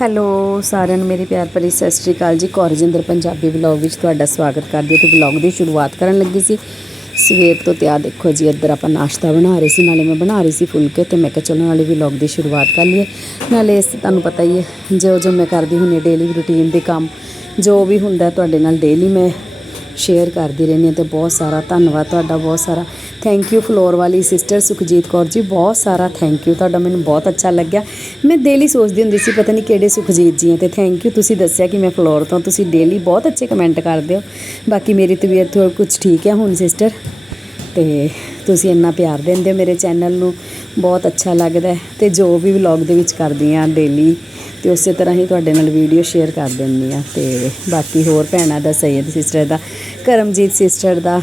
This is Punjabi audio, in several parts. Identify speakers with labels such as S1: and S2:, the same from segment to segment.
S1: ਹੈਲੋ, ਸਾਰਿਆਂ ਨੂੰ ਮੇਰੇ ਪਿਆਰ ਭਰੀ ਸਤਿ ਸ਼੍ਰੀ ਅਕਾਲ ਜੀ। ਕੌਰਜਿੰਦਰ ਪੰਜਾਬੀ ਵਲੌਗ ਵਿੱਚ ਤੁਹਾਡਾ ਸਵਾਗਤ ਕਰਦੀ ਹਾਂ। ਤੇ ਵਲੌਗ ਦੀ ਸ਼ੁਰੂਆਤ ਕਰਨ ਲੱਗੀ ਸੀ। ਸਵੇਰ ਤੋਂ ਤੇ ਦੇਖੋ ਜੀ, ਇੱਧਰ ਆਪਾਂ ਨਾਸ਼ਤਾ ਬਣਾ ਰਹੇ ਸੀ। ਨਾਲੇ ਮੈਂ ਬਣਾ ਰਹੀ ਸੀ ਫੁਲਕੇ ਤੇ ਮੈਂ ਕਿਹਾ ਚਲੋ ਨਾਲੇ ਵਲੌਗ ਦੀ ਸ਼ੁਰੂਆਤ ਕਰ ਲਈਏ। ਨਾਲੇ ਇਸ ਤੁਹਾਨੂੰ ਪਤਾ ਹੀ ਹੈ ਜੋ ਜੋ ਮੈਂ ਕਰਦੀ ਹੁੰਦੀ ਡੇਲੀ ਰੁਟੀਨ ਦੇ ਕੰਮ, ਜੋ ਵੀ ਹੁੰਦਾ ਤੁਹਾਡੇ ਨਾਲ ਡੇਲੀ ਮੈਂ ਸ਼ੇਅਰ ਕਰਦੀ ਰਹਿੰਦੀ ਹਾਂ ਤੇ ਬਹੁਤ ਸਾਰਾ ਧੰਨਵਾਦ ਤੁਹਾਡਾ, ਬਹੁਤ ਸਾਰਾ। ਥੈਂਕ ਯੂ ਫਲੋਰ ਵਾਲੀ ਸਿਸਟਰ ਸੁਖਜੀਤ ਕੌਰ ਜੀ, ਬਹੁਤ ਸਾਰਾ ਥੈਂਕ ਯੂ ਤੁਹਾਡਾ ਮੈਨੂੰ ਬਹੁਤ ਅੱਛਾ ਲੱਗਿਆ। ਮੈਂ ਡੇਲੀ ਸੋਚਦੀ ਹੁੰਦੀ ਸੀ, ਪਤਾ ਨਹੀਂ ਕਿਹੜੇ ਸੁਖਜੀਤ ਜੀ ਹੈ ਤੇ ਥੈਂਕ ਯੂ ਤੁਸੀਂ ਦੱਸਿਆ ਕਿ ਮੈਂ ਫਲੋਰ ਤੋਂ, ਤੁਸੀਂ ਡੇਲੀ ਬਹੁਤ ਅੱਛੇ ਕਮੈਂਟ ਕਰਦੇ ਹੋ। ਬਾਕੀ ਮੇਰੀ ਤਬੀਅਤ ਥੋੜਾ ਕੁਝ ਠੀਕ ਹੈ ਹੁਣ ਸਿਸਟਰ ਤੇ ਤੁਸੀਂ ਇੰਨਾ ਪਿਆਰ ਦਿੰਦੇ ਹੋ ਮੇਰੇ ਚੈਨਲ ਨੂੰ, ਬਹੁਤ ਅੱਛਾ ਲੱਗਦਾ ਹੈ। ਤੇ ਜੋ ਵੀ ਵਲੌਗ ਦੇ ਵਿੱਚ ਕਰਦੀ ਆ ਡੇਲੀ ਤੇ ਉਸੇ ਤਰ੍ਹਾਂ ਹੀ ਤੁਹਾਡੇ ਨਾਲ ਵੀਡੀਓ ਸ਼ੇਅਰ ਕਰ ਦਿੰਦੀ ਆ ਤੇ ਬਾਕੀ ਹੋਰ ਭੈਣਾਂ ਦਾ ਸਈਦ ਸਿਸਟਰ ਦਾ ਕਰਮਜੀਤ ਸਿਸਟਰ ਦਾ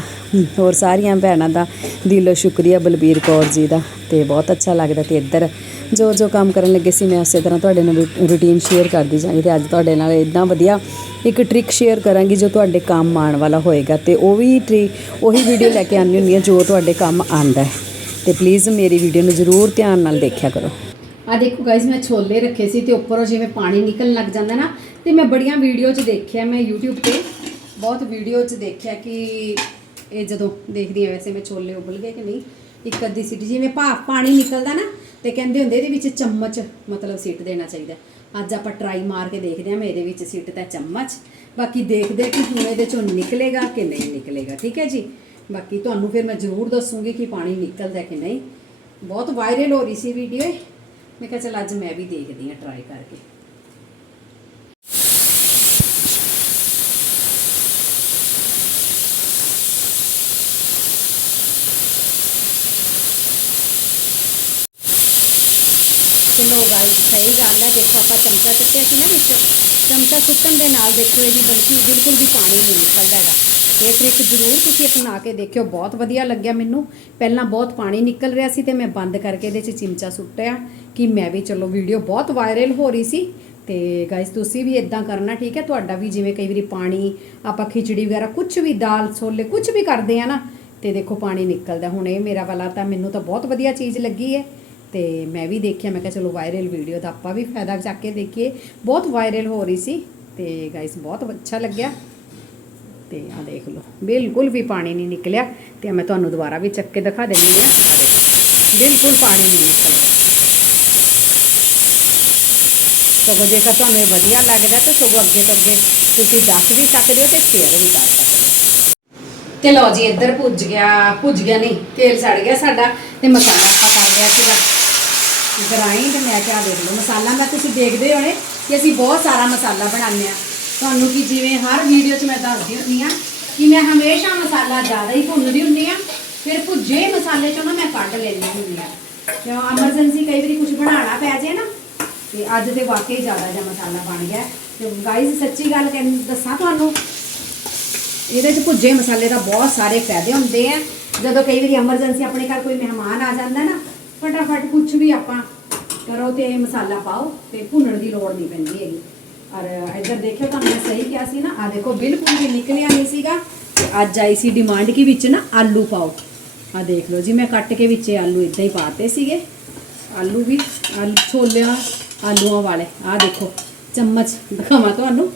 S1: ਹੋਰ ਸਾਰੀਆਂ ਭੈਣਾਂ ਦਾ ਦਿਲੋਂ ਸ਼ੁਕਰੀਆ ਬਲਬੀਰ ਕੌਰ ਜੀ ਦਾ ਤੇ ਬਹੁਤ ਅੱਛਾ ਲੱਗਦਾ ਤੇ ਇੱਧਰ ਜੋ ਜੋ ਕੰਮ ਕਰਨ ਲੱਗੇ ਸੀ ਮੈਂ ਉਸੇ ਤਰ੍ਹਾਂ ਤੁਹਾਡੇ ਨਾਲ ਰੂਟੀਨ ਸ਼ੇਅਰ ਕਰਦੀ ਜਾਵਾਂਗੀ ਤੇ ਅੱਜ ਤੁਹਾਡੇ ਨਾਲ ਇਦਾਂ ਵਧੀਆ ਇੱਕ ਟ੍ਰਿਕ ਸ਼ੇਅਰ ਕਰਾਂਗੀ ਜੋ ਤੁਹਾਡੇ ਕੰਮ ਆਉਣ ਵਾਲਾ ਹੋਏਗਾ ਤੇ ਉਹ ਵੀ ਟ੍ਰੀ ਉਹੀ ਵੀਡੀਓ ਲੈ ਕੇ ਆਉਂਦੀ ਹੁੰਦੀ ਹਾਂ ਜੋ ਤੁਹਾਡੇ ਕੰਮ ਆਂਦਾ ਹੈ। ਤੇ ਪਲੀਜ਼ ਮੇਰੀ ਵੀਡੀਓ ਨੂੰ ਜ਼ਰੂਰ ਧਿਆਨ ਨਾਲ ਦੇਖਿਆ ਕਰੋ।
S2: ਆ ਦੇਖੋ ਗਾਇਸ ਮੈਂ ਛੋਲੇ ਰੱਖੇ ਸੀ ਤੇ ਉੱਪਰੋਂ ਜਿਵੇਂ ਪਾਣੀ ਨਿਕਲਣ ਲੱਗ ਜਾਂਦਾ ਨਾ, ਤੇ ਮੈਂ ਬੜੀਆਂ ਵੀਡੀਓ 'ਚ ਦੇਖਿਆ, ਮੈਂ YouTube ਤੇ ਬਹੁਤ ਵੀਡੀਓ 'ਚ ਦੇਖਿਆ ਕਿ ਇਹ ਜਦੋਂ ਦੇਖਦੀ ਆ ਵੈਸੇ ਮੈਂ ਛੋਲੇ ਉਬਲ ਗਏ ਕਿ ਨਹੀਂ, ਇੱਕ ਅੱਧੀ ਸਿੱਟ ਜਿਵੇਂ ਭਾਫ ਪਾਣੀ ਨਿਕਲਦਾ ਨਾ, ਤੇ ਕਹਿੰਦੇ ਹੁੰਦੇ ਇਹਦੇ ਵਿੱਚ ਚਮਚ ਮਤਲਬ ਸਿੱਟ ਦੇਣਾ ਚਾਹੀਦਾ। ਅੱਜ ਆਪਾਂ ਟਰਾਈ ਮਾਰ ਕੇ ਦੇਖਦੇ ਆ ਮੈਂ ਇਹਦੇ ਵਿੱਚ ਸਿੱਟਦਾ ਚਮਚ। ਬਾਕੀ ਦੇਖਦੇ ਕਿ ਹੁਣ ਇਹਦੇ ਚੋਂ ਨਿਕਲੇਗਾ ਕਿ ਨਹੀਂ ਨਿਕਲੇਗਾ, ਠੀਕ ਹੈ ਜੀ? ਬਾਕੀ ਤੁਹਾਨੂੰ ਫਿਰ ਮੈਂ ਜ਼ਰੂਰ ਦੱਸੂਗੀ ਕਿ ਪਾਣੀ ਨਿਕਲਦਾ ਕਿ ਨਹੀਂ। ਬਹੁਤ ਵਾਇਰਲ ਹੋ ਰਹੀ ਸੀ ਵੀਡੀਓ ਮੈਂ ਕਿਹਾ ਚਲ ਅੱਜ ਮੈਂ ਵੀ ਦੇਖਦੀ ਹਾਂ ਟਰਾਈ ਕਰਕੇ। ਚਲੋ ਗਾਇਸ ਸਹੀ ਗੱਲ ਹੈ ਦੇਖੋ ਆਪਾਂ ਚਮਚਾ ਸੁੱਟਿਆ ਸੀ ਨਾ ਵਿੱਚ, ਚਮਚਾ ਸੁੱਟਣ ਦੇ ਨਾਲ ਦੇਖੋ ਇਹਦੀ ਬਲਕਿ ਬਿਲਕੁਲ ਵੀ ਪਾਣੀ ਨਹੀਂ ਨਿਕਲਦਾ ਹੈਗਾ। ਇਹ ਟ੍ਰਿਕ ਜ਼ਰੂਰ ਤੁਸੀਂ ਅਪਣਾ ਕੇ ਦੇਖਿਓ, ਬਹੁਤ ਵਧੀਆ ਲੱਗਿਆ ਮੈਨੂੰ। ਪਹਿਲਾਂ ਬਹੁਤ ਪਾਣੀ ਨਿਕਲ ਰਿਹਾ ਸੀ ਤੇ ਮੈਂ ਬੰਦ ਕਰਕੇ ਇਹਦੇ 'ਚ ਚਮਚਾ ਸੁੱਟਿਆ ਕਿ ਮੈਂ ਵੀ ਚਲੋ ਵੀਡੀਓ ਬਹੁਤ ਵਾਇਰਲ ਹੋ ਰਹੀ ਸੀ। ਤੇ ਗਾਇਸ ਤੁਸੀਂ ਵੀ ਇਦਾਂ ਕਰਨਾ, ਠੀਕ ਹੈ? ਤੁਹਾਡਾ ਵੀ ਜਿਵੇਂ ਕਈ ਵਾਰੀ ਪਾਣੀ, ਆਪਾਂ ਖਿਚੜੀ ਵਗੈਰਾ ਕੁਝ ਵੀ ਦਾਲ, ਛੋਲੇ ਕੁਝ ਵੀ ਕਰਦੇ ਆ ਨਾ, ਤੇ ਦੇਖੋ ਪਾਣੀ ਨਿਕਲਦਾ। ਹੁਣ ਇਹ ਮੇਰਾ ਵਾਲਾ ਤਾਂ ਮੈਨੂੰ ਤਾਂ ਬਹੁਤ ਵਧੀਆ ਚੀਜ਼ ਲੱਗੀ ਹੈ। ਤੇ ਮੈਂ ਵੀ ਦੇਖਿਆ, ਮੈਂ ਕਿਹਾ ਚਲੋ ਵਾਇਰਲ ਵੀਡੀਓ ਦਾ ਆਪਾਂ ਵੀ ਫਾਇਦਾ ਚੱਕ ਕੇ ਦੇਖੀਏ। ਬਹੁਤ ਵਾਇਰਲ ਹੋ ਰਹੀ ਸੀ ਤੇ ਗਾਇਸ ਬਹੁਤ ਅੱਛਾ ਲੱਗਿਆ। ਤੇ ਆ ਦੇਖ ਲਓ, ਬਿਲਕੁਲ ਵੀ ਪਾਣੀ ਨਹੀਂ ਨਿਕਲਿਆ। ਤੇ ਮੈਂ ਤੁਹਾਨੂੰ ਦੁਬਾਰਾ ਵੀ ਚੱਕ ਕੇ ਦਿਖਾ ਦਿੰਦੀ ਆ ਬਿਲਕੁਲ ਪਾਣੀ ਨਹੀਂ ਨਿਕਲਿਆ। ਸਗੋਂ ਜੇਕਰ ਤੁਹਾਨੂੰ ਇਹ ਵਧੀਆ ਲੱਗਦਾ ਤਾਂ ਸਗੋਂ ਅੱਗੇ ਤੋਂ ਅੱਗੇ ਤੁਸੀਂ ਦੱਸ ਵੀ ਸਕਦੇ ਹੋ ਤੇ ਸ਼ੇਅਰ ਵੀ ਕਰ ਸਕਦੇ ਹੋ। ਤੇ ਲਓ ਜੀ, ਇੱਧਰ ਪੁੱਜ ਗਿਆ ਪੁੱਜ ਗਿਆ ਨਹੀਂ, ਤੇਲ ਸੜ ਗਿਆ ਸਾਡਾ ਤੇ ਮਸਾਲਾ ਆਪਾਂ ਕਰ ਲਿਆ ਸੀਗਾ। ਗ੍ਰਾਈਂਡ ਮੈਂ ਕਿਹਾ ਦੇਖ ਲਓ ਮਸਾਲਾ ਮੈਂ ਤੁਸੀਂ ਦੇਖਦੇ ਹੋਣੇ ਕਿ ਅਸੀਂ ਬਹੁਤ ਸਾਰਾ ਮਸਾਲਾ ਬਣਾਉਂਦੇ ਆ ਤੁਹਾਨੂੰ ਕਿ ਜਿਵੇਂ ਹਰ ਵੀਡੀਓ 'ਚ ਮੈਂ ਦੱਸਦੀ ਹੁੰਦੀ ਆ ਕਿ ਮੈਂ ਹਮੇਸ਼ਾ ਮਸਾਲਾ ਜ਼ਿਆਦਾ ਹੀ ਭੁੰਨਦੀ ਹੁੰਦੀ ਆ ਫਿਰ ਭੁੱਜੇ ਮਸਾਲੇ 'ਚੋਂ ਨਾ ਮੈਂ ਕੱਢ ਲੈਂਦੀ ਹੁੰਦੀ ਆ ਕਿਉਂ ਐਮਰਜੈਂਸੀ ਕਈ ਵਾਰੀ ਕੁਝ ਬਣਾਉਣਾ ਪੈ ਜੇ ਨਾ, ਤੇ ਅੱਜ ਤੇ ਵਾਕਈ ਜ਼ਿਆਦਾ ਜਿਹਾ ਮਸਾਲਾ ਬਣ ਗਿਆ ਤੇ ਗਾਈਜ਼ ਸੱਚੀ ਗੱਲ ਕਹਿੰ ਦੱਸਾਂ ਤੁਹਾਨੂੰ, ਇਹਦੇ 'ਚ ਭੁੱਜੇ ਮਸਾਲੇ ਦਾ ਬਹੁਤ ਸਾਰੇ ਫਾਇਦੇ ਹੁੰਦੇ ਆ। ਜਦੋਂ ਕਈ ਵਾਰੀ ਐਮਰਜੈਂਸੀ ਆਪਣੇ ਘਰ ਕੋਈ ਮਹਿਮਾਨ ਆ ਜਾਂਦਾ ਨਾ ਫਟਾਫਟ ਕੁਝ ਵੀ ਆਪਾਂ ਕਰੋ ਤੇ ਮਸਾਲਾ ਪਾਓ ਤੇ ਭੁੰਨਣ ਦੀ ਲੋੜ ਨਹੀਂ ਪੈਂਦੀ ਹੈਗੀ। ਔਰ ਇੱਧਰ ਦੇਖਿਓ ਤੁਹਾਨੂੰ ਮੈਂ ਸਹੀ ਕਿਹਾ ਸੀ ਨਾ ਆ ਦੇਖੋ ਬਿਲਕੁਲ ਵੀ ਨਿਕਲਿਆ ਨਹੀਂ ਸੀਗਾ ਤੇ ਅੱਜ ਆਈ ਸੀ ਡਿਮਾਂਡ ਕਿ ਵਿੱਚ ਨਾ ਆਲੂ ਪਾਓ। ਆ ਦੇਖ ਲਓ ਜੀ, ਮੈਂ ਕੱਟ ਕੇ ਵਿੱਚ ਆਲੂ ਇਦਾਂ ਹੀ ਪਾਤੇ ਸੀਗੇ। ਆਲੂ ਵੀ, ਆਲੂ ਛੋਲਿਆਂ, ਆਲੂਆਂ ਵਾਲੇ ਆ ਦੇਖੋ, ਚਮਚ ਦਿਖਾਵਾਂ ਤੁਹਾਨੂੰ।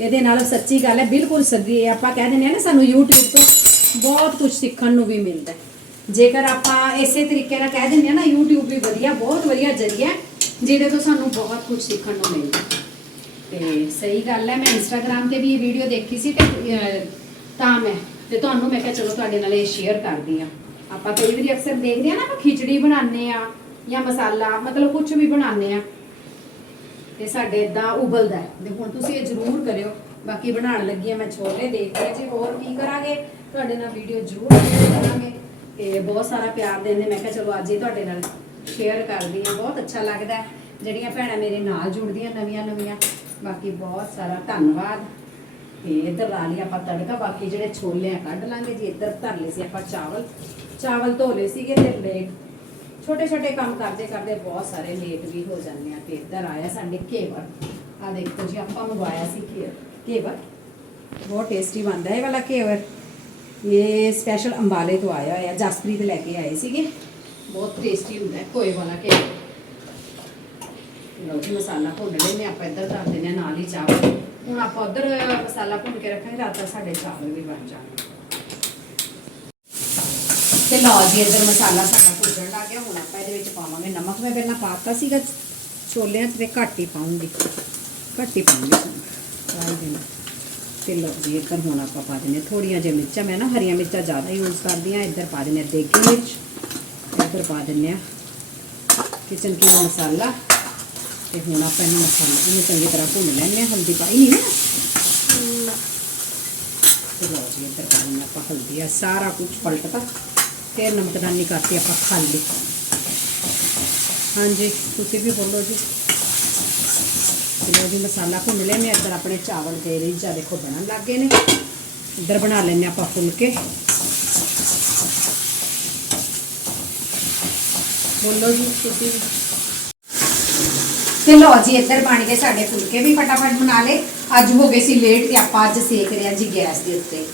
S2: ਇਹਦੇ ਨਾਲ ਸੱਚੀ ਗੱਲ ਹੈ, ਬਿਲਕੁਲ ਸੱਦੀ ਆਪਾਂ ਕਹਿ ਦਿੰਦੇ ਆ ਨਾ, ਸਾਨੂੰ YouTube ਤੋਂ ਬਹੁਤ ਕੁਝ ਸਿੱਖਣ ਨੂੰ ਵੀ ਮਿਲਦਾ ਜੇਕਰ ਆਪਾਂ ਇਸੇ ਤਰੀਕੇ ਨਾਲ ਕਹਿ ਦਿੰਦੇ ਆ ਨਾ YouTube ਵੀ ਵਧੀਆ ਬਹੁਤ ਵਧੀਆ ਜ਼ਰੀਆ ਹੈ, ਜਿਹਦੇ ਤੋਂ ਸਾਨੂੰ ਬਹੁਤ ਕੁਝ ਸਿੱਖਣ ਨੂੰ ਮਿਲਦਾ ਹੈ। ਤੇ ਸਹੀ ਗੱਲ ਹੈ ਮੈਂ ਇੰਸਟਾਗ੍ਰam ਤੇ ਵੀ ਇਹ ਵੀਡੀਓ ਦੇਖੀ ਸੀ ਤੇ ਤਾਂ ਮੈਂ ਤੇ ਤੁਹਾਨੂੰ ਮੈਂ ਕਿਹਾ ਚਲੋ ਤੁਹਾਡੇ ਨਾਲ ਇਹ ਸ਼ੇਅਰ ਕਰਦੀ ਆ ਆਪਾਂ ਕਈ ਵਾਰੀ ਅਕਸਰ ਦੇਖਦੇ ਆ ਨਾ ਆਪਾਂ ਖਿਚੜੀ ਬਣਾਉਂਦੇ ਆ ਜਾਂ ਮਸਾਲਾ ਮਤਲਬ ਕੁਝ ਵੀ ਬਣਾਉਂਦੇ ਆ ਤੇ ਸਾਡੇ ਇਦਾਂ ਉਬਲਦਾ ਹੈ। ਤੇ ਹੁਣ ਤੁਸੀਂ ਇਹ ਜ਼ਰੂਰ ਕਰਿਓ। ਬਾਕੀ ਬਣਾਉਣ ਲੱਗੀ ਆ ਮੈਂ ਛੋਲੇ ਦੇਖਦੇ ਆ ਜੀ ਹੋਰ ਕੀ ਕਰਾਂਗੇ। ਤੁਹਾਡੇ ਨਾਲ ਵੀਡੀਓ ਜ਼ਰੂਰ ਸ਼ੇਅਰ ਕਰਾਂਗੇ। ਤੇ ਬਹੁਤ ਸਾਰਾ ਪਿਆਰ ਦਿੰਦੇ। ਮੈਂ ਕਿਹਾ ਚਲੋ ਅੱਜ ਹੀ ਤੁਹਾਡੇ ਨਾਲ ਸ਼ੇਅਰ ਕਰਦੀ ਆ ਬਹੁਤ ਅੱਛਾ ਲੱਗਦਾ ਜਿਹੜੀਆਂ ਭੈਣਾਂ ਮੇਰੇ ਨਾਲ ਜੁੜਦੀਆਂ ਨਵੀਆਂ ਨਵੀਆਂ ਬਾਕੀ ਬਹੁਤ ਸਾਰਾ ਧੰਨਵਾਦ। ਤੇ ਇੱਧਰ ਲਾ ਲਈ ਆਪਾਂ ਤੜਕਾ। ਬਾਕੀ ਜਿਹੜੇ ਛੋਲੇ ਆ ਕੱਢ ਲਾਂਗੇ ਜੀ, ਇੱਧਰ ਧਰ ਲਏ ਸੀ ਆਪਾਂ ਚਾਵਲ। ਚਾਵਲ ਧੋ ਲਏ ਸੀਗੇ ਤੇ ਲੇਟ ਛੋਟੇ ਛੋਟੇ ਕੰਮ ਕਰਦੇ ਕਰਦੇ ਬਹੁਤ ਸਾਰੇ ਲੇਟ ਵੀ ਹੋ ਜਾਂਦੇ ਆ। ਤੇ ਇੱਧਰ ਆਇਆ ਸਾਡੇ ਕੇਵਰ ਆ ਦੇਖੋ ਜੀ, ਆਪਾਂ ਮੰਗਵਾਇਆ ਸੀ ਕੇਵਰ ਘੇਵਰ? ਬਹੁਤ ਟੇਸਟੀ ਬਣਦਾ ਇਹ ਵਾਲਾ ਕੇਵਰ ਇਹ ਸਪੈਸ਼ਲ ਅੰਬਾਲੇ ਤੋਂ ਆਇਆ ਹੋਇਆ ਜਸਪ੍ਰੀਤ ਲੈ ਕੇ ਆਏ ਸੀਗੇ ਬਹੁਤ ਟੇਸਟੀ ਹੁੰਦਾ ਹੈ ਕੋਏ ਵਾਲਾ ਘੇਵਰ ਲਓ ਜੀ ਮਸਾਲਾ ਭੁੰਨ ਲੈਨੇ ਆਪਾਂ ਇੱਧਰ ਧਰ ਦਿੰਦੇ ਹਾਂ ਨਾਲ ਹੀ ਚਾਵਲ ਹੁਣ ਆਪਾਂ ਉਧਰ ਮਸਾਲਾ ਭੁੰਨ ਕੇ ਰੱਖਾਂਗੇ ਰਾਤ ਤੱਕ ਸਾਡੇ ਚਾਵਲ ਵੀ ਬਣ ਜਾਣਗੇ ਤੇ ਲਓ ਜੀ ਇੱਧਰ ਮਸਾਲਾ ਸਾਡਾ ਭੁੱਜਣ ਲੱਗ ਗਿਆ ਹੁਣ ਆਪਾਂ ਇਹਦੇ ਵਿੱਚ ਪਾਵਾਂਗੇ ਨਮਕ ਮੈਂ ਪਹਿਲਾਂ ਪਾਤਾ ਸੀਗਾ ਛੋਲਿਆਂ 'ਚ ਤੇ ਘੱਟ ਹੀ ਪਾਉਂਗੀ ਘੱਟ ਹੀ ਪਾਉਂਗੀ ਸਾਰਾ ਦਿਨ ਤੇ ਲਓ ਜੀ, ਇੱਧਰ ਹੁਣ ਆਪਾਂ ਪਾ ਦਿੰਦੇ ਹਾਂ ਥੋੜੀਆਂ ਜਿਹੀਆਂ ਮਿਰਚਾਂ। ਮੈਂ ਨਾ ਹਰੀਆਂ ਮਿਰਚਾਂ ਜ਼ਿਆਦਾ ਯੂਜ਼ ਕਰਦੀ ਹਾਂ। ਇੱਧਰ ਪਾ ਦਿੰਦੇ ਹਾਂ ਦੇਗੀ ਮਿਰਚ। ਇੱਧਰ ਪਾ ਦਿੰਦੇ ਹਾਂ ਕਿਚਨ ਕੀ ਮਸਾਲਾ। ਤੇ ਹੁਣ ਆਪਾਂ ਇਹਨੂੰ ਮਸਾਲਾ ਇਹਨੂੰ ਚੰਗੀ ਤਰ੍ਹਾਂ ਭੁੰਨ ਲੈਂਦੇ ਹਾਂ। ਹਲਦੀ ਪਾਈ ਨਹੀਂ ਨਾ? ਤੇ ਲਓ ਜੀ, ਇੱਧਰ ਪਾ ਦਿੰਦੇ ਹਾਂ ਆਪਾਂ ਹਲਦੀ। ਆ ਸਾਰਾ ਕੁਝ ਪਲਟਤਾ। ਫਿਰ ਨਮਕਦਾਨੀ ਕਰਤੀ ਆਪਾਂ ਖਾਲੀ। ਹਾਂਜੀ, ਤੁਸੀਂ ਵੀ ਬੋਲੋ ਜੀ। ਚਲੋ ਜੀ ਮਸਾਲਾ ਭੁੰਨ ਲੈਨੇ ਇੱਧਰ ਆਪਣੇ ਚਾਵਲ ਦੇ ਰੀਝਾ ਦੇਖੋ ਬਣਨ ਲੱਗ ਗਏ ਨੇ। ਇੱਧਰ ਬਣਾ ਲੈਨੇ ਆਪਾਂ ਫੁਲਕੇ। ਬੋਲੋ ਜੀ, ਤੁਸੀਂ। ਤੇ ਲਓ ਜੀ, ਇੱਧਰ ਬਣ ਗਏ ਸਾਡੇ ਫੁਲਕੇ। ਵੀ ਫਟਾਫਟ ਬਣਾ ਲਏ। ਅੱਜ ਹੋ ਗਏ ਸੀ ਲੇਟ ਤੇ ਆਪਾਂ ਅੱਜ ਸੇਕ ਰਹੇ ਜੀ ਗੈਸ ਦੇ ਉੱਤੇ।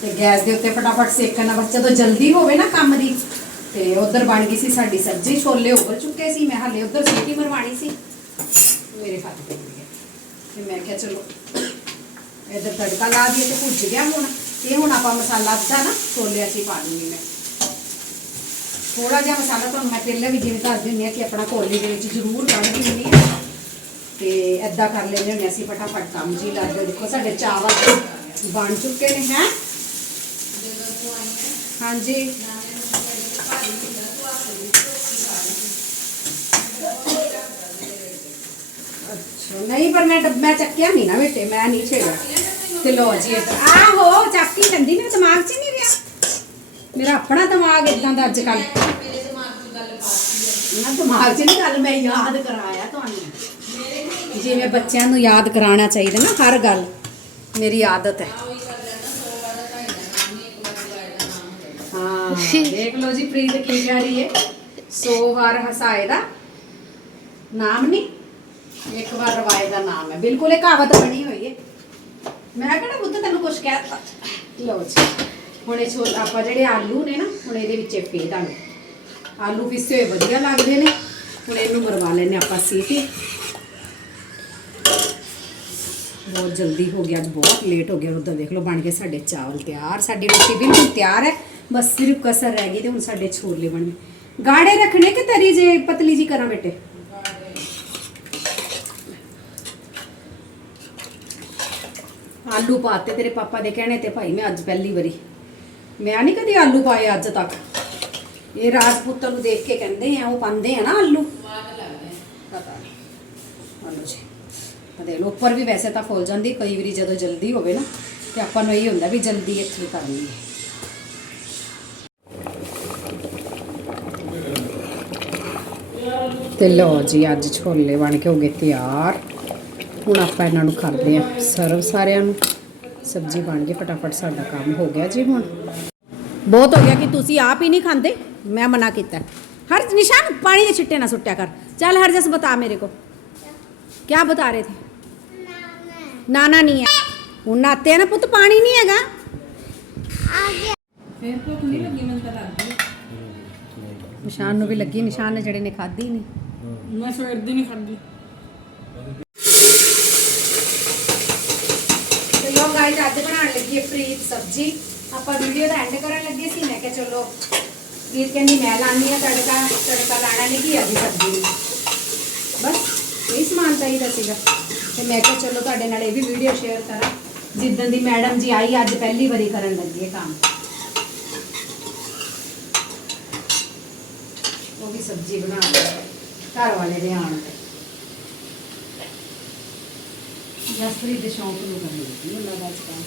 S2: ਤੇ ਗੈਸ ਦੇ ਉੱਤੇ ਫਟਾਫਟ ਸੇਕਣ ਨਾਲ ਬੱਚਾ ਤੋਂ ਜਲਦੀ ਹੋਵੇ ਨਾ ਕੰਮ ਦੀ, ਤੇ ਉਧਰ ਬਣ ਗਈ ਸੀ ਸਾਡੀ ਸਬਜ਼ੀ। ਛੋਲੇ ਉੱਬਲ ਚੁੱਕੇ ਸੀ। ਮੈਂ ਹਾਲੇ ਉਧਰ ਸੀਟੀ ਮਰਵਾਣੀ ਸੀ। ਮੇਰੇ ਹੱਥ ਤੇ ਤੇ ਮੈਂ ਕਿਹਾ ਚਲੋ, ਇੱਧਰ ਤੜਕਾ ਲਾ ਦਈਏ ਤੇ ਭੁੱਜ ਗਿਆ ਹੁਣ। ਇਹ ਹੁਣ ਆਪਾਂ ਮਸਾਲਾ ਅੱਧਾ ਨਾ ਛੋਲਿਆਂ 'ਚ ਹੀ ਪਾ ਦੂੰਗੀ ਮੈਂ। ਥੋੜਾ ਜਿਹਾ ਮਸਾਲਾ ਤੁਹਾਨੂੰ ਮੈਂ ਪਹਿਲਾਂ ਵੀ ਜਿਵੇਂ ਦੱਸ ਦਿੰਦੀ ਹਾਂ ਕਿ ਆਪਣਾ ਕੋਲੀ ਦੇ ਵਿੱਚ ਜ਼ਰੂਰ ਕੱਢ ਦਿੰਦੀ ਹਾਂ। ਤੇ ਐਦਾਂ ਕਰ ਲੈਂਦੇ ਹੁੰਦੇ ਅਸੀਂ ਫਟਾਫਟ ਕੰਮ ਜੀ ਲੱਗਦਾ ਦੇਖੋ ਸਾਡੇ ਚਾਵਲ ਬਣ ਚੁੱਕੇ ਨੇ, ਹੈ? ਹਾਂਜੀ। ਨਹੀਂ, ਪਰ ਮੈਂ ਡੱਬ- ਮੈਂ ਚੱਕਿਆ ਨਹੀਂ ਨਾ ਬੇਟੇ, ਮੈਂ ਨਹੀਂ ਛੇੜਿਆ। ਤੇ ਲੋ ਜੀ ਆਹੋ ਚੱਕ ਹੀ ਮੇਰੇ ਦਿਮਾਗ 'ਚ ਹੀ ਨਹੀਂ ਰਿਹਾ। ਮੇਰਾ ਆਪਣਾ ਦਿਮਾਗ ਇਦਾਂ ਦਾ ਅੱਜ ਕੱਲ ਨਾ ਦਿਮਾਗ 'ਚ ਨਹੀਂ ਗੱਲ, ਮੈਂ ਯਾਦ ਕਰਾਇਆ ਤੁਹਾਨੂੰ। ਜਿਵੇਂ ਬੱਚਿਆਂ ਨੂੰ ਯਾਦ ਕਰਾਉਣਾ ਚਾਹੀਦਾ ਨਾ, ਹਰ ਗੱਲ। ਮੇਰੀ ਆਦਤ ਹੈ। ਹਾਂ, ਦੇਖ ਲਓ ਜੀ, ਪ੍ਰੀਤ ਕੀ ਕਹਿ ਰਹੀ ਹੈ। 100 ਵਾਰ ਹਸਾਏ ਦਾ ਨਾਮ ਨਹੀਂ ਇੱਕ ਵਾਰ ਰਵਾਏ ਦਾ ਨਾਮ ਹੈ। ਬਿਲਕੁਲ ਇਹ ਕਹਾਵਤ ਬਣੀ ਹੋਈ ਹੈ। ਮੈਂ ਕਿਹੜਾ ਬੁੱਧ ਤੈਨੂੰ ਕੁਝ ਕਹਿਤਾ ਲਓ ਜੀ, ਹੁਣ ਇਹ ਛੋਲ ਆਪਾਂ ਜਿਹੜੇ ਆਲੂ ਨੇ ਨਾ, ਹੁਣ ਇਹਦੇ ਵਿੱਚ ਫੇਰ ਦਾਂਗੇ। ਆਲੂ ਪਿੱਸੇ ਹੋਏ ਵਧੀਆ ਲੱਗਦੇ ਨੇ। ਹੁਣ ਇਹਨੂੰ ਮਰਵਾ ਲੈਨੇ ਆਪਾਂ ਸੀਟੀ। ਬਹੁਤ ਜਲਦੀ ਹੋ ਗਿਆ, ਅੱਜ ਬਹੁਤ ਲੇਟ ਹੋ ਗਿਆ। ਉਧਰ ਦੇਖ ਲਓ, ਬਣ ਗਏ ਸਾਡੇ ਚਾਵਲ ਤਿਆਰ। ਸਾਡੀ ਰੋਟੀ ਬਿਲਕੁਲ ਤਿਆਰ ਹੈ। ਬਸ ਸਿਰਫ ਕਸਰ ਰਹਿ ਗਈ ਤੇ ਹੁਣ ਸਾਡੇ ਛੋਲੇ ਬਣਨੇ ਗਾੜੇ ਰੱਖਣੇ ਕਿ ਤਰੀ ਜੇ, ਪਤਲੀ ਜੀ ਕਰਾਂ ਬੇਟੇ? ਆਲੂ ਪਾਤੇ ਤੇਰੇ ਪਾਪਾ ਦੇ ਕਹਿਣੇ ਤੇ ਭਾਈ ਮੈਂ ਅੱਜ ਪਹਿਲੀ ਵਾਰੀ। ਮੈਂ ਨਹੀਂ ਕਦੀ ਆਲੂ ਪਾਏ ਅੱਜ ਤੱਕ। ਇਹ ਰਾਜਪੂਤਾਂ ਨੂੰ ਦੇਖ ਕੇ ਕਹਿੰਦੇ ਆ ਉਹ ਪਾਉਂਦੇ ਆ ਨਾ ਆਲੂ। ਪਤਾ ਨਹੀਂ ਆਲੂ ਜੀ। ਉੱਪਰ ਵੀ ਵੈਸੇ ਤਾਂ ਫੁੱਲ ਜਾਂਦੀ ਕਈ ਵਾਰੀ ਜਦੋਂ ਜਲਦੀ ਹੋਵੇ ਨਾ ਤੇ ਆਪਾਂ ਨੂੰ ਇਹ ਹੁੰਦਾ ਵੀ ਜਲਦੀ ਇੱਥੇ ਕਰਨੀ ਹੈ ਤੇ ਲਓ ਜੀ ਅੱਜ ਛੋਲੇ ਬਣ ਕੇ ਹੋ ਗਏ ਤਿਆਰ। ਹੁਣ ਆਪਾਂ ਇਹਨਾਂ ਨੂੰ ਕਰਦੇ ਹਾਂ ਸਰਵ ਸਾਰਿਆਂ ਨੂੰ। ਸਬਜ਼ੀ ਬਣ ਗਈ ਫਟਾਫਟ ਸਾਡਾ ਕੰਮ ਹੋ ਗਿਆ ਜੀ ਹੁਣ। ਬਹੁਤ ਹੋ ਗਿਆ ਕਿ ਤੁਸੀਂ ਆਪ ਹੀ ਨਹੀਂ ਖਾਂਦੇ ਮੈਂ ਮਨਾ ਕੀਤਾ। ਹਰ ਨਿਸ਼ਾਨ ਪਾਣੀ ਦੇ ਛਿੱਟੇ ਨਾ ਸੁੱਟਿਆ ਕਰ। ਚੱਲ ਹਰ ਜਸ ਬਤਾ ਮੇਰੇ ਕੋ। ਕੀ ਬਤਾ ਰਹੇ ਥੇ? ਨਾਨਾ ਨਹੀਂ ਹੈ। ਹੁਣ ਨਾਤੇ ਆ ਨਾ ਪੁੱਤ ਪਾਣੀ ਨਹੀਂ ਹੈਗਾ।
S3: ਲੱਗੀ
S2: ਨਿਸ਼ਾਨ ਨੂੰ ਵੀ ਲੱਗੀ ਨਿਸ਼ਾਨ ਨੇ ਜਿਹੜੇ ਨੇ ਖਾਧੀ ਨਹੀਂ।
S3: ਮੈਂ ਸਵੇਰ ਦੀ ਨਹੀਂ
S2: ਖਾਦੀ ਗਾਇਸ ਅੱਜ ਬਣਾਉਣ ਲੱਗੀ ਹੈ ਪ੍ਰੀਤ ਸਬਜੀ। ਆਪਾਂ ਵੀਡੀਓ ਦਾ ਐਂਡ ਕਰਨ ਲੱਗੇ ਸੀ, ਮੈਂ ਕਿਹਾ ਚਲੋ ਪ੍ਰੀਤ ਕਹਿੰਦੀ, ਮੈਂ ਲਾਣੀ ਆ ਤੜਕਾ ਤੜਕਾ ਲਾਣਾ ਨਹੀਂ ਕੀ ਅੱਜ ਸਬਜੀ ਨੂੰ। ਬਸ, ਇਹ ਸਮਾਨ ਚਾਹੀਦਾ ਸੀਗਾ। ਤੇ ਮੈਂ ਕਿਹਾ ਚਲੋ, ਤੁਹਾਡੇ ਨਾਲ ਇਹ ਵੀ ਵੀਡੀਓ ਸ਼ੇਅਰ ਕਰਾਂ। ਜਿੱਦਣ ਦੀ ਮੈਡਮ ਜੀ ਆਈ, ਅੱਜ ਪਹਿਲੀ ਵਾਰੀ ਕਰਨ ਲੱਗੀ ਹੈ ਕੰਮ। ਉਹ ਵੀ ਸਬਜੀ ਬਣਾ ਰਹੀ ਘਰ ਵਾਲੇ ਦੇ ਆਉਣ ਤੇ। ਜਸਪ੍ਰੀਤ ਦੇ ਸ਼ੌਂਕ ਨੂੰ ਕਰਨ ਲੱਗੀ ਉਹਨਾਂ ਦਾ ਅੱਜ ਕੰਮ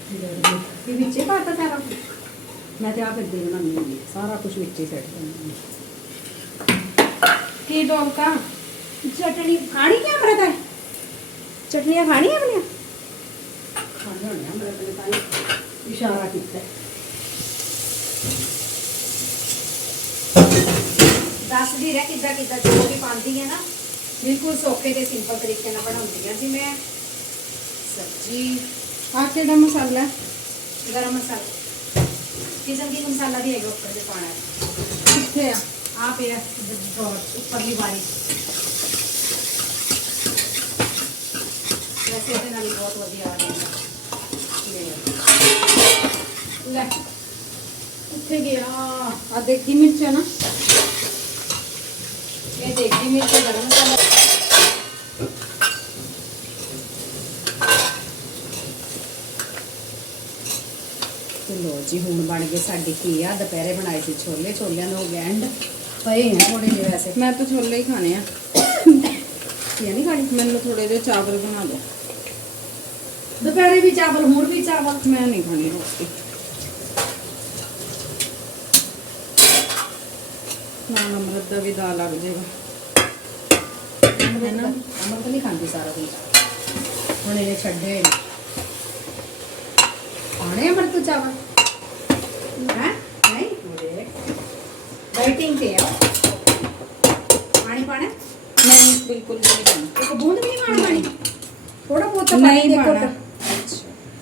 S2: ਇਹ ਵਿੱਚੇ ਪਾਤਾ ਸਾਰਾ ਕੁਛ? ਮੈਂ ਤੇ ਆ ਫਿਰ ਦੇ ਬਣਾਉਣੀ ਹੁੰਦੀ ਹਾਂ, ਸਾਰਾ ਕੁਝ ਵਿੱਚੇ ਸੈੱਟ ਕਰਨਾ ਕੀ ਡੋਲਕਾ ਚਟਣੀ ਖਾਣੀ ਕੀ ਅਮਰਤ ਹੈ ਚਟਨੀਆਂ ਖਾਣੀਆਂ ਆਪਣੀਆਂ ਖਾਣੀ ਹੋਣੀ ਅਮਰਤ ਨੇ ਤਾਂ ਹੀ ਇਸ਼ਾਰਾ ਕੀਤਾ ਹੈ। ਦੱਸਦੀ ਰਹਿ ਕਿੱਦਾਂ ਕਿੱਦਾਂ ਜੋ ਵੀ ਪਾਉਂਦੀ ਹੈ ਨਾ। ਬਿਲਕੁਲ ਸੌਖੇ ਤੇ ਸਿੰਪਲ ਤਰੀਕੇ ਨਾਲ ਬਣਾਉਂਦੀ ਹਾਂ ਜੀ ਮੈਂ। ਸਬਜੀ।
S3: ਆ ਕਿਹੜਾ ਮਸਾਲਾ?
S2: ਗਰਮ ਮਸਾਲਾ। ਕਿਚਨ ਦੀ ਮਸਾਲਾ ਵੀ ਹੈਗਾ ਉੱਪਰ ਤੇ ਪਾਣਾ ਹੈ
S3: ਕਿੱਥੇ ਆ?
S2: ਆ ਪਿਆ ਡੋਟ ਉੱਪਰਲੀ ਵਾਰੀ ਵੈਸੇ ਇਹਦੇ ਨਾਲ ਹੀ ਬਹੁਤ ਵਧੀਆ ਆ ਜਾਂਦਾ। ਲੈ। ਉੱਥੇ ਗਿਆ? ਆ ਦੇਖੀ ਮਿਰਚ ਹੈ ਨਾ। ਇਹ ਦੇਖੀ ਮਿਰਚ ਹੈ ਗਰਮ ਮਸਾਲਾ ਤੇ ਲੋ ਜੀ ਹੁਣ ਬਣ ਗਏ ਸਾਡੇ ਕੀ ਆ ਦੁਪਹਿਰੇ ਬਣਾਏ ਸੀ ਛੋਲੇ ਛੋਲਿਆਂ ਨੂੰ ਗੈਂਡ ਪਏ ਹੈ ਥੋੜੇ ਜਿਹੇ ਵੈਸੇ
S3: ਮੈਂ ਤਾਂ ਛੋਲੇ ਹੀ ਖਾਣੇ ਆ
S2: ਕੀ ਨਹੀਂ ਖਾਣੀ
S3: ਮੈਨੂੰ ਥੋੜੇ ਜਿਹੇ ਚਾਵਲ ਬਣਾ ਦਿਓ
S2: ਦੁਪਹਿਰੇ ਵੀ ਚਾਵਲ ਹੁਣ ਵੀ ਚਾਵਲ
S3: ਮੈਂ ਨਹੀਂ ਖਾਣੀ ਰੋਟੀ ਨਾ ਅਮਰਤ ਦਾ ਵੀ ਦਾ ਲੱਗ ਜਾਏਗਾ
S2: ਹੈ ਨਾ? ਅਮਰ ਤਾਂ ਨਹੀਂ ਖਾਂਦੀ ਸਾਰਾ ਦਿਨ। ਹੁਣ ਇਹਨੇ ਛੱਡੇ ਹੋਏ ਨੇ। ਖਾਣੇ ਅਮਰ ਤੂੰ ਚਾਵਲ? ਹੈ? ਨਹੀਂ? ਹੋਰੇ ਡਾਈਟਿੰਗ ਤੇ ਆ। ਪਾਣੀ ਪਾਣਾ
S3: ਨਹੀਂ ਬਿਲਕੁਲ ਵੀ ਨਹੀਂ ਖਾਣਾ
S2: ਇੱਕ ਬੂੰਦ ਵੀ ਨਹੀਂ ਪਾਣਾ ਪਾਣੀ? ਥੋੜਾ ਬਹੁਤ ਤਾਂ
S3: ਨਹੀਂ
S2: ਪਾਣੀ ਦੇਖੋ
S3: ਪਾਣਾ।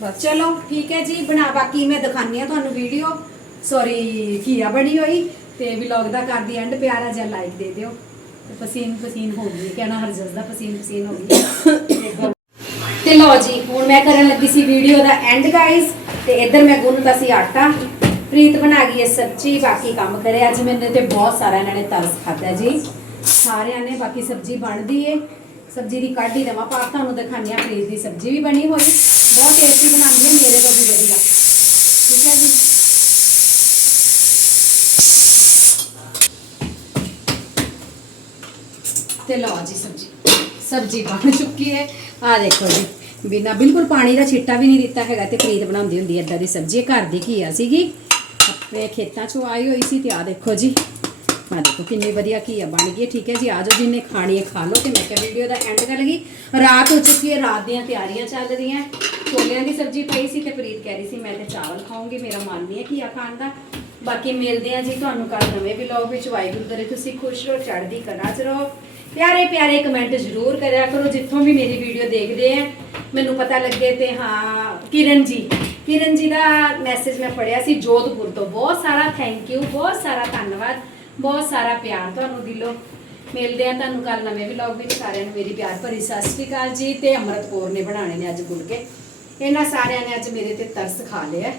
S2: ਬਸ ਚਲੋ ਠੀਕ ਹੈ ਜੀ ਬਣਾ ਬਾਕੀ ਮੈਂ ਦਿਖਾਉਂਦੀ ਆ ਤੁਹਾਨੂੰ ਵੀਡੀਓ ਸੌਰੀ ਘੀਆ ਬਣੀ ਹੋਈ। ਤੇ ਵਲੌਗ ਦਾ ਕਰਦੀ ਐਂਡ ਪਿਆਰਾ ਜਿਹਾ ਲਾਈਕ ਦੇ ਦਿਓ। ਪਸੀਨ ਪਸੀਨ ਹੋ ਗਈ, ਕਹਿਣਾ ਹਰ ਜਸ ਦਾ ਪਸੀਨ ਪਸੀਨ ਹੋ ਗਈ। ਤੇ ਲੋ ਜੀ, ਹੁਣ ਮੈਂ ਕਰਨ ਲੱਗੀ ਸੀ ਵੀਡੀਓ ਦਾ ਐਂਡ ਗਾਇਸ ਤੇ ਇੱਧਰ ਮੈਂ ਗੁੰਨਤਾ ਸੀ ਆਟਾ। ਪ੍ਰੀਤ ਬਣਾ ਗਈ ਹੈ ਸਬਜ਼ੀ, ਬਾਕੀ ਕੰਮ ਕਰਿਆ। ਅੱਜ ਮੈਨੇ ਤੇ ਬਹੁਤ ਸਾਰਾ ਇਹਨਾਂ ਨੇ ਤਰਸ ਖਾਦਾ ਜੀ। ਸਾਰਿਆਂ ਨੇ ਬਾਕੀ ਸਬਜ਼ੀ ਬਣਦੀ ਏ। ਸਬਜ਼ੀ ਦੀ ਕਾਢੀ ਦਵਾ। ਪਾ ਤੁਹਾਨੂੰ ਦਿਖਾਉਂਦੀ ਹਾਂ, ਪ੍ਰੀਤ ਦੀ ਸਬਜ਼ੀ ਵੀ ਬਣੀ ਹੋਈ। ਬਹੁਤ ਟੇਸਟੀ ਬਣਾਉਂਦੀ ਹੈ ਮੇਰੇ ਤੋਂ ਵੀ ਵਧੀਆ। ਠੀਕ ਹੈ ਜੀ। ਤੇ ਲਓ ਜੀ ਸਬਜ਼ੀ। ਸਬਜ਼ੀ ਬਣ ਚੁੱਕੀ ਹੈ। ਆ ਦੇਖੋ ਜੀ, ਬਿਨਾ ਬਿਲਕੁਲ ਪਾਣੀ ਦਾ ਛਿੱਟਾ ਵੀ ਨਹੀਂ ਦਿੱਤਾ ਹੈਗਾ ਤੇ ਪ੍ਰੀਤ ਬਣਾਉਂਦੀ ਹੁੰਦੀ ਹੈ ਏਦਾਂ ਦੀ ਸਬਜ਼ੀ ਘਰ ਦੀ ਘੀਆ ਸੀਗੀ। ਆਪਣੇ ਖੇਤਾਂ ਚੋਂ ਆਈ ਹੋਈ ਸੀ ਤੇ ਆ ਦੇਖੋ ਜੀ। ਮੈਂ ਦੇਖੋ ਕਿੰਨੀ ਵਧੀਆ ਘੀਆ ਬਣ ਗਈ ਠੀਕ ਹੈ ਜੀ, ਆ ਜਾਓ ਜਿੰਨੇ ਖਾਣੀ ਹੈ ਖਾ ਲਓ ਤੇ ਮੈਂ ਕਿਹਾ ਵੀਡੀਓ ਦਾ ਐਂਡ ਕਰ ਲਗੀ ਰਾਤ ਹੋ ਚੁੱਕੀ ਹੈ, ਰਾਤ ਦੀਆਂ ਤਿਆਰੀਆਂ ਚੱਲ ਰਹੀਆਂ। ਛੋਲਿਆਂ ਦੀ ਸਬਜ਼ੀ ਪਈ ਸੀ ਤੇ ਪ੍ਰੀਤ ਕਹਿ ਰਹੀ ਸੀ, ਮੈਂ ਤੇ ਚਾਵਲ ਖਾਊਂਗੀ, ਮੇਰਾ ਮਨ ਨਹੀਂ ਹੈ ਘੀਆ ਖਾਣ ਦਾ। ਬਾਕੀ ਮਿਲਦੇ ਆ ਜੀ ਤੁਹਾਨੂੰ ਕੱਲ ਨਵੇਂ ਵਲੌਗ ਵਿੱਚ। ਵਾਹਿਗੁਰੂ ਕਰੇ ਤੁਸੀਂ ਖੁਸ਼ ਰਹੋ, ਚੜ੍ਹਦੀ ਕਲਾ ਚ ਰਹੋ। ਪਿਆਰੇ ਪਿਆਰੇ ਕਮੈਂਟ ਜ਼ਰੂਰ ਕਰਿਆ ਕਰੋ, ਜਿੱਥੋਂ ਵੀ ਮੇਰੀ ਵੀਡੀਓ ਦੇਖਦੇ ਆ। ਮੈਨੂੰ ਪਤਾ ਲੱਗੇ ਤੇ ਹਾਂ, ਕਿਰਨ ਜੀ। ਕਿਰਨ ਜੀ ਦਾ ਮੈਸੇਜ ਮੈਂ ਪੜਿਆ ਸੀ ਜੋਧਪੁਰ ਤੋਂ। ਬਹੁਤ ਸਾਰਾ ਥੈਂਕ ਯੂ ਬਹੁਤ ਸਾਰਾ ਧੰਨਵਾਦ, ਬਹੁਤ ਸਾਰਾ ਪਿਆਰ ਤੁਹਾਨੂੰ ਦਿਲੋਂ। ਮਿਲਦੇ ਆ ਤੁਹਾਨੂੰ ਕੱਲ ਨਵੇਂ ਵਲੌਗ ਵਿੱਚ। ਸਾਰਿਆਂ ਨੂੰ ਮੇਰੀ ਪਿਆਰ ਭਰੀ ਸਤਿ ਸ਼੍ਰੀ ਅਕਾਲ ਜੀ। ਤੇ ਅੰਮ੍ਰਿਤ ਕੌਰ ਨੇ ਬਣਾਣੇ ਨੇ ਅੱਜ ਗੁਲਕੇ ਇਹਨਾਂ ਸਾਰਿਆਂ ਨੇ ਅੱਜ ਮੇਰੇ ਤੇ ਤਰਸ ਖਾ ਲਿਆ।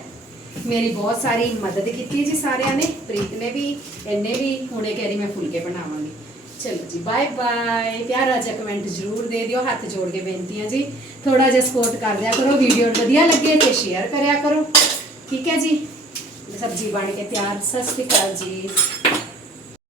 S2: ਮੇਰੀ ਬਹੁਤ ਸਾਰੀ ਮਦਦ ਕੀਤੀ ਜੀ ਸਾਰਿਆਂ ਨੇ। ਪ੍ਰੀਤ ਨੇ ਵੀ, ਇਹਨੇ ਵੀ, ਹੁਣੇ ਕਹਿ ਰਹੀ ਮੈਂ ਫੁਲਕੇ ਬਣਾਵਾਂਗੀ। ਚਲੋ ਜੀ ਬਾਏ ਬਾਏ ਪਿਆਰਾ ਜਿਹਾ ਕਮੈਂਟ ਜ਼ਰੂਰ ਦੇ ਦਿਓ, ਹੱਥ ਜੋੜ ਕੇ ਬੇਨਤੀ ਹੈ ਜੀ। ਥੋੜਾ ਜਿਹਾ ਸਪੋਰਟ ਕਰ ਦਿਆ ਕਰੋ ਵੀਡੀਓ ਵਧੀਆ ਲੱਗੇ ਤੇ ਸ਼ੇਅਰ ਕਰਿਆ ਕਰੋ। ਠੀਕ ਹੈ ਜੀ? ਸਬਜ਼ੀ ਬਣ ਕੇ ਤਿਆਰ, ਸਤਿ ਸ਼੍ਰੀ ਅਕਾਲ ਜੀ।